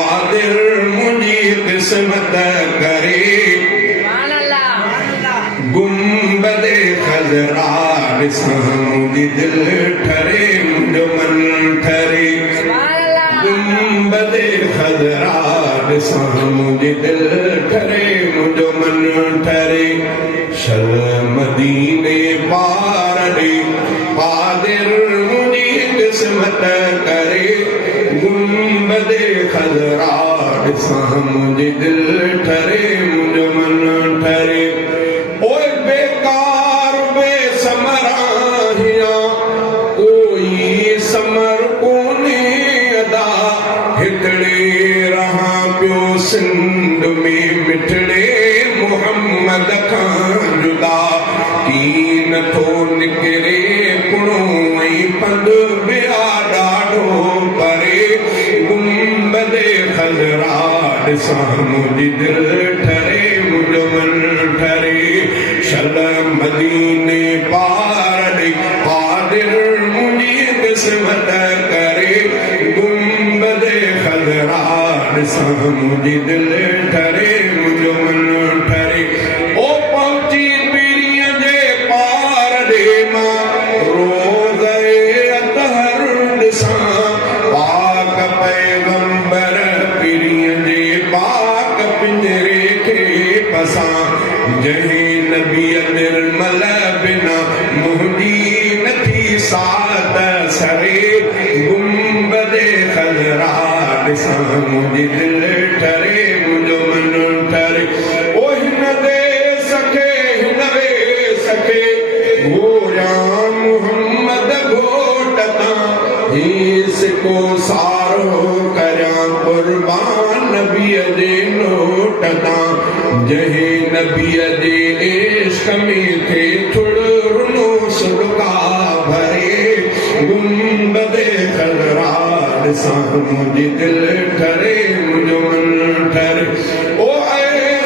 قادر मुझी किस्मत करे गुंबदे खजरा ॾिसां मुझी दिल ठरे मुझो मन ठरे गुंबदे खजरा ॾिसां मुझी दिल ठरे मुझो मन ठरे शल मदीने पार ॾे قادر मुझी किस्मत करे गुंबदे खजरा ॾिसां मुझी दिल ठरे मुझो मन ठरे ओए बेकार बेसमराहिया कोई समर कोने अदा हिकड़े रहा पियो सिंध में मिठड़े मोहम्मद खां जुदा की नथो निकिरे पुणो ऐं पंधु ॿिया ॾाढो परे गुंबदे खजरा ॾिसां मुंहिंजी दिल ठरे मुंहिंजो मन ठरे शल मदीने पार ॾे قادر मुंहिंजी किस्मत करे गुंबदे खजरा ॾिसां मुंहिंजी दिल ठरे मुंहिंजो मन ठरे ओ पहुची पीरीअ जे पार ॾे मां रोज़े अतहर ॾिसां पाक पैगंबर पीरीअ जे पाक पिंजरे खे पसां जंहिं नबीअ निर्मल बिना मुंहिंजी नथी सात सरे गुंबदे खजरा ॾिसां मुंहिंजी दिल ठरे मुंहिंजो मन ठरे ओ हिन देस खे हिन वेस खे घोरियां मुहम्मद घोट तां हीस को सारो करियां कुर्बान नबीअ जे नोट तां जंहिं नबीअ जे इश्क में थे थुड़नो सदका भरे गुंबदे खजरा ॾिसां मुंहिंजी दिल ठरे मुंहिंजो मन ठरे ओ ऐं